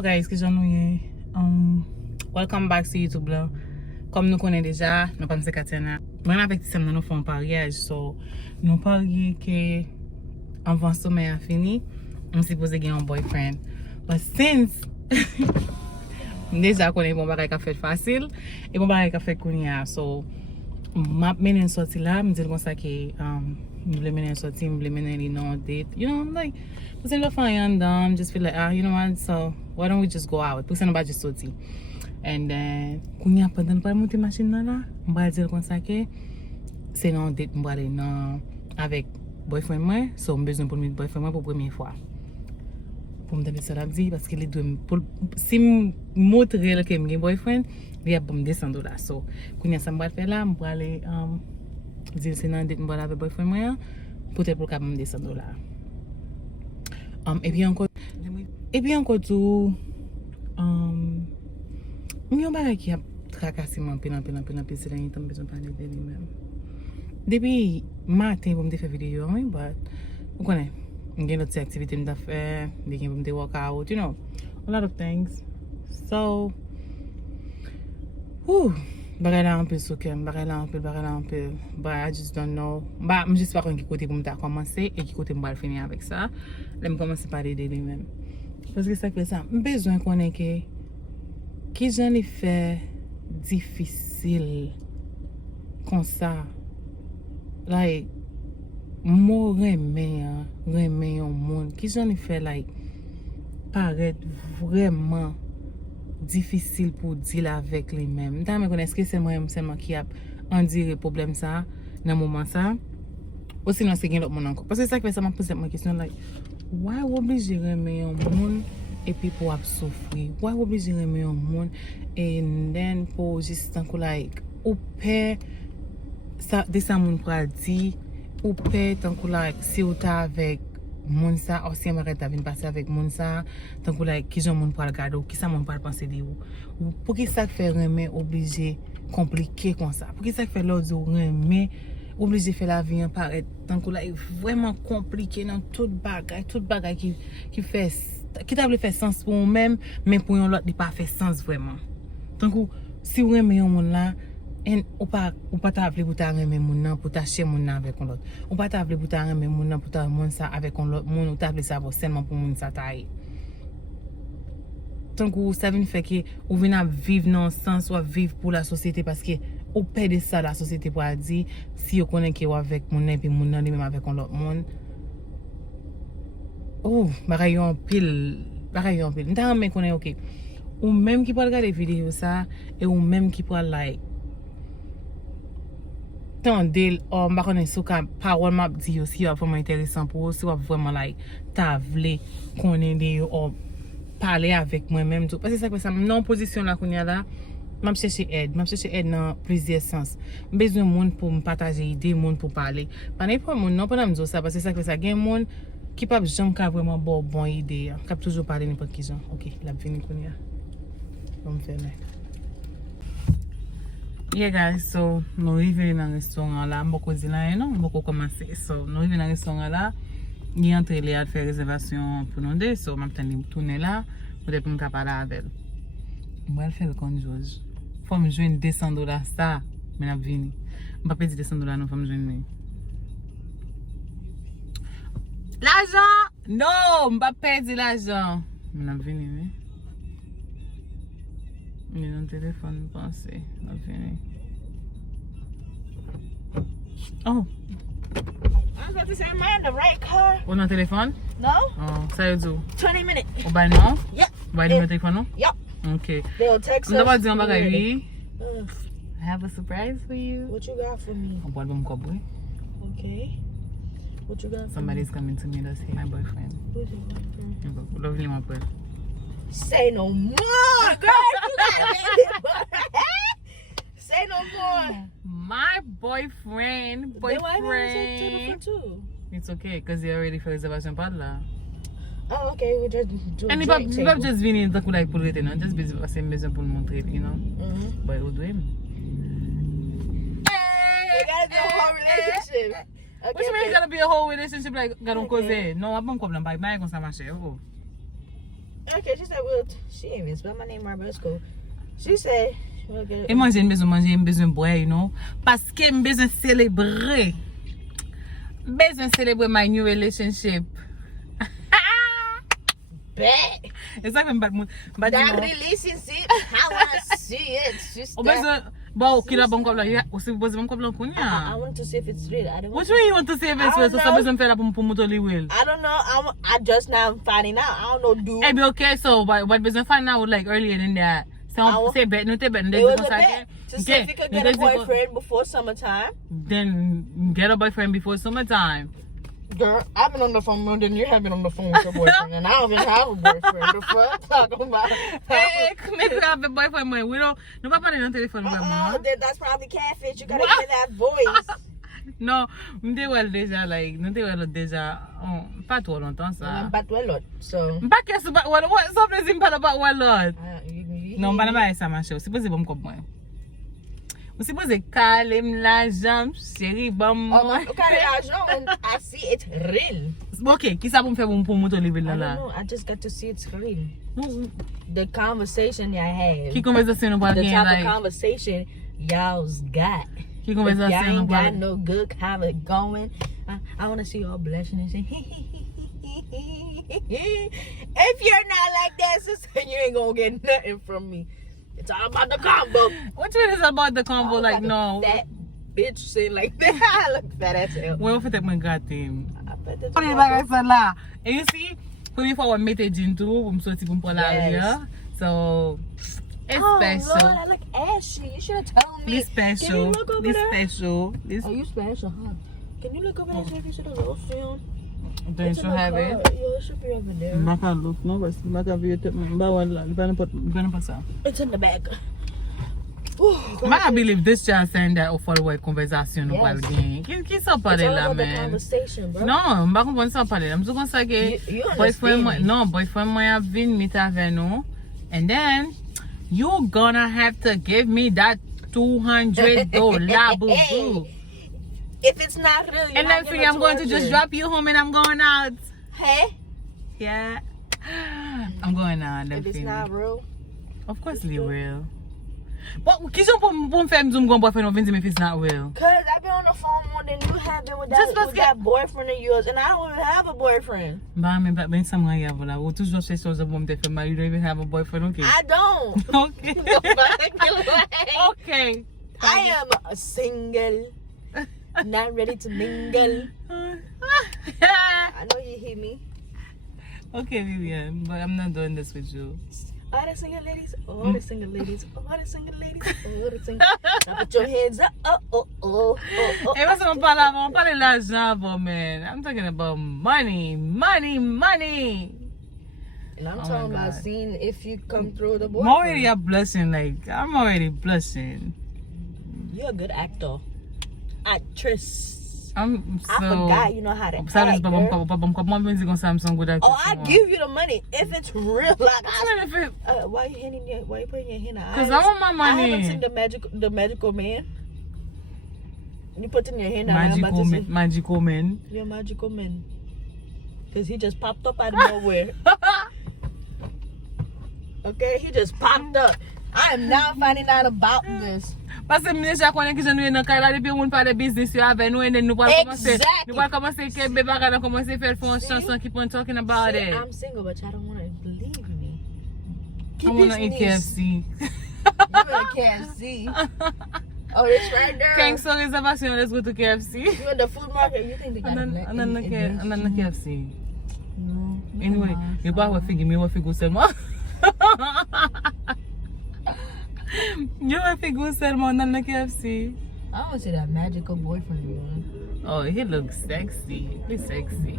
Hello guys, ki jan nou ye. Welcome back to YouTube la. Kom nou konen deja, nou pa mse Katyana. Mwen avek ti sem nan nou fon paryaj, so nou parye ke anvan soumen a fini, mwen si pose gen yon boyfriend. But since deja konen bon bagay ka fet fasil, e bon bagay ka fet konen ya, so map menen sorti la, mwen dil kon sa ke mwen ble menen sorti, mwen ble menen li non date, you know, like Puse mwen fan yon dam, just feel like, you know what, so why don't we just go out? Puse mwen ba just soti. And then, kounya pandan pa mouti machine nan la, mwen ba dil kon sa ke, se non date mwen bale nan avek boyfriend mwen, so mwen bezon pou mwen boyfriend mwen pou premye fwa. Pou mwen dame sa la di, paske li dwe si mwen motre le ke mwen boyfriend, li ap pou mwen descendo la. So, kounya sa mwen bale fe la, mwen bale dil se nan date mwen bale avek boyfriend mwen, pote pou ka mwen descendo la. Et puis encore tout yon bagay ki a trakasi man pil se la yon tan bezon pale de li men. Depi matin pou mde fe video, but ou konen, gen lot se aktivite mda fe, gen pou mde work out, you know, a lot of things. So, bagay la anpil souken, bagay la anpil, but I just don't know. M jist pa kon ki kote pou mta komanse, e ki kote mbal fini avek sa. Le m komanse pale de li men. Paske sa kwe sa, m bezwen konen ke, ki jan li fe difisil kon sa. Like, mo reme yon moun. Ki jan li fe like, paret vreman difisil pou dil avek li men. Mta me konen eske seman ki ap andire problem sa nan mouman sa. Ou sinon se gen lot moun anko. Paske sa kwe sa man pose mwen kisyon like, why oblije reme yon moun epi pou ap soufri? Why oblije reme yon moun and then pou jist tankou like, ou pe de sa moun pral di, ou pe tankou like, si ou ta avek moun sa, ou si yon bagay ta vin pase avek moun sa, tankou like, ki jan moun pral gade ou, ki sa moun pral panse di ou. Pou ki sa fe reme oblije komplike kon sa? Pou ki sa fe lòd ou reme oblije fe la vi yon paret tankou like vreman komplike nan tout bagay ki ta vle fe sens pou ou men pou yon lot di pa fe sens vreman. Tankou, si ou reme yon moun la, ou pa ta vle pou ta reme moun nan pou ta che moun nan avek yon lot. Ou pa ta vle pou ta reme moun nan pou ta moun sa avek yon lot moun, ou ta vle sa vo senman pou moun sa ta e. Tankou, sa vin fe ki ou vin ap viv nan sens ou ap viv pou la sosyete paske ou pe de sa la sosyete pou a di si yo konen ki yo avek moun nan pi moun nan li menm avek yon lot moun. Bagay yon pil. Nta men konen ok. Ou menm ki po al gade video sa e ou menm ki po al like tan del mba konen sou ka parol map di yo si yo ap vreman interesan pou yo, si yo ap vreman like ta vle konen de yo ou pale avek mwen menm tou. Pase sa kwe sa nan posisyon la konen la, map chèche ed nan plizye sens. Mbezwen moun pou mpataje ide, moun pou pale. Panay pou moun nan, panan mzo sa, pase sa kwe sa gen moun ki pap jom ka vreman bon ide, kap toujou pale nipot ki jan. Ok, la vini koun ya. Bon mfeme. Yeah guys, so nou rive nan restoran la, mboko di la non, mboko komanse. So nou rive nan restoran la, ni entre li ad fe rezervasyon pou nou de, so map ten li toune la, pou de pou mka pala avel. Mbal fel konjoj. Fom jwen $200 sa, men ap vini. Mpa pe di $200 nou fom jwen men. L'ajan! No! Mpa pe di l'ajan. Men ap vini men. Men yon telefon mpanse. Ap vini. Oh! I was about to say, am I in the right car? Ou nan telefon? No? Oh, sa yo do? 20 minutes. Ou bay nou? Yep. Bay nou yon telefon nou? Yep. Okay. They'll text us. Mda pa di yon bagay wi? Uh, I have a surprise for you. What you got for me? Ou bol bom kobwe. Okay. What you got for Somebody's coming to meet us here, my boyfriend. Who's your boyfriend? Love him up well. Say no more, girl. You gotta say no more. My boyfriend. Then why didn't you say telefon too? It's okay, because you're ready for reservation pad la. Oh, okay. We just do a And joint if table. just vini takou like pou rete nan, just busy parce bezon pou l'montre, you know. But ou do him. You gotta do a whole relationship. Okay, What you mean it's gotta be a whole relationship like garon koze? No, abon problem, bay kon sa mache, oh. Okay, she said, well, she ain't even spell my name right, but it's cool. She said, we'll get it. Et moi, j'ai besoin de boire, you know. Parce que j'ai besoin de célébrer. Besoin de célébrer my new relationship. Bet. C'est ça que je me That relationship, how I see it, sister. Bon, qui l'a bon comme là, aussi vous posez bon comme là pour I want to see if it's real. I don't What want do you want to say if it's real? So ça besoin faire là pour moto li will. I don't know. I just now finding out. I don't know, dude. Eh bien, okay, so what besoin find out like earlier than that. So say bet, no te bet. It was a bet to see if you could get a boyfriend before summertime. Then get a boyfriend before summertime. Girl, I've been on the phone more than you have been on the phone with your boyfriend, and I don't even have a boyfriend. The fuck talking about? Hey, maybe we have a boyfriend, man. We don't. No, papa on téléphone, Oh, that's probably catfish. You gotta hear that voice. Non, m'te well déjà like, nous te well déjà, pas trop longtemps ça. Pas toi l'autre, so. Pas qu'est-ce que well, what ça plaisir pas pas well lot. Non, pas pas ça ma chérie. C'est pas bon comme moi. Vous supposez calme la jambe, chérie, bon. Oh, calme la jambe. I see it's real. OK, qui ça pour me faire pour moto level là I là? don't know. I just got to see it's real. The conversation y'all had. Qui conversation nous parle The bien type like? of conversation y'all's got. Qui If conversation y'all nous ain't parle? got no good convo going, I want to see y'all blushing and saying, if you're not like that, sister, you ain't gonna get nothing from me. It's all about the combo. What you is about the combo All like about no? That bitch saying like that. I look fat as hell. Ouais, on fait mon gâteau. I bet that's On est what là là. And you see, première fois on mettait jean tout pour me sortir pour me prendre la rue. So it's special. Lord, I look ashy. You should have told me. It's special. Can you look over It's there? special. This Oh, you special, huh? Can you look over there and see if you see the lotion? don't you have it? Yeah, it should be over there. Maka look no, but maka view te bawa la. Gonna pass out. It's in the back. I believe this child saying that follow conversation no Yes. again. Qui ça It's parler all là about the man? conversation, bro. Non, m'a comprendre ça parler. I'm just gonna say que You boyfriend understand me. non, boyfriend moi a vin meet avec nous. And then you gonna have to give me that $200 boo boo. If it's not real, you're And not then giving I'm going to just 200. drop you home and I'm going out. Hey, Yeah. I'm going out. if it's not real, Of course they will. But qui sont pour me faire me dire boyfriend ou if it's not real? cause I've been on the phone more than you have been with Just with that boyfriend of yours, and I don't even have a boyfriend. Bah mais ben ça moi y a voilà. Ou toujours ces choses pour me faire mal. You don't even have a boyfriend, okay? I don't. Okay. Okay. I am a single, not ready to mingle. I know you hear me. Okay, Vivian, but I'm not doing this with you. All the single ladies, all the single ladies, all the single ladies, all the single. Now put your hands up. Oh. Hey, what's on parle l'argent, man? I'm talking about money. And I'm Oh talking my about God. seeing if you come through the I'm boyfriend. already a blushing, like, I'm already blushing. You're a good actor. Actress. I'm so... I forgot you know how to act, Sabes, girl. comment me dire comme ça, I'm so good at Oh, I give you the money if it's real. Like, why you putting your hand out? Because I want my I haven't money. seen the magical man. You putting your hand out. I'm about to say, Magical man. you're a magical man. Cause he just popped up out of nowhere. Okay, he just popped up. I am now finding out about this. Parce que je connais que je nous dans Canada depuis on parle de business avec nous et nous pas commencer que bébé va commencer faire une chanson keep on talking about See, it. I'm single, but y'all don't want to believe me. I want to eat KFC. You in KFC. Oh, this right there. Thanks for reservation. Let's go to KFC. You in the food market, you think they got And then KFC. No. Anyway, you buy what figure me what figure seulement. You want figure seulement dans the KFC. I want to see that magical boyfriend you want. Oh, he looks sexy. He's sexy.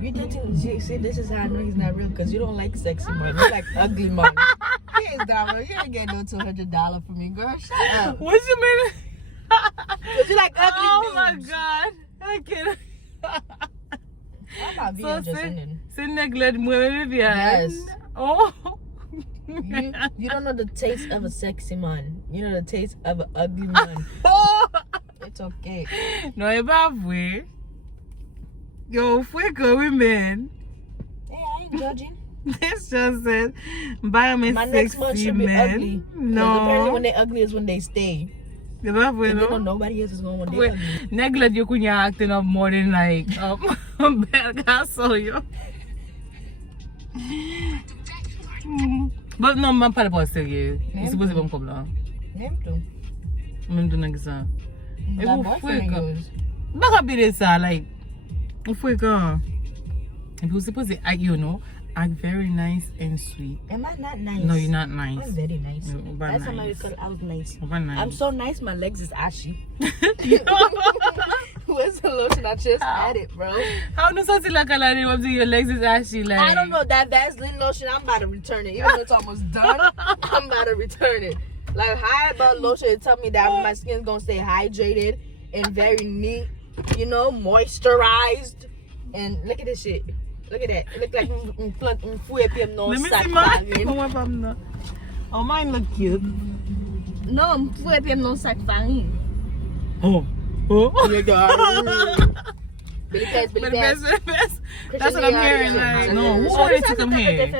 You dating? See, this is how I know he's not real because you don't like sexy money. You like ugly money. He is not real. You ain't get no $200 from me, girl. Shut up. What you mean? Cause you like ugly Oh my dudes. God. I can't. I'm not being So just in. c'est neglect moi Vivian. Yes. Oh. You don't know the taste of a sexy man. You know the taste of an ugly man. Oh. It's okay. Non, c'est pas vrai. Yo, fouet que women. Hey, I ain't judging. This just said, buy me My next month sexy should be men. ugly. 'Cause apparently No. when they ugly is when they stay. You know what And I mean? nobody else is going when they Wait, ugly. neglect you when you're acting up more than like bad so you. But no, man parle pas sérieux. Il supposé pas me comme là. Même tout. Même tout nèg ça. Et La vous boyfriend of yours. Baka be ça like. Vous faites quand? Et puis vous supposé act, you know, act very nice and sweet. Am I not nice? No, you're not nice. I'm very nice. You're over That's nice. because I was nice. Over nice. I'm so nice, my legs is ashy. You know? Where's the lotion? I just had it, bro. How no something like a lady wants your legs is actually like. I don't know that Vaseline lotion. I'm about to return it, even though it's almost done. I'm about to return it. Like high about lotion, it tell me that my skin's gonna stay hydrated and very neat, you know, moisturized. And look at this shit. Look at that. It look like no Let me sac see mine. farine. Oh, mine look cute. No, no sac farine. Oh. Oh. Billy Pez, Billy Pez. That's what I'm hearing. Like, no, who wanted to come here?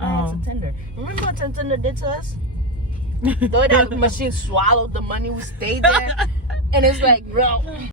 Oh. September. Remember what September did to us? Though that machine swallowed the money, we stayed there. And it's like, bro.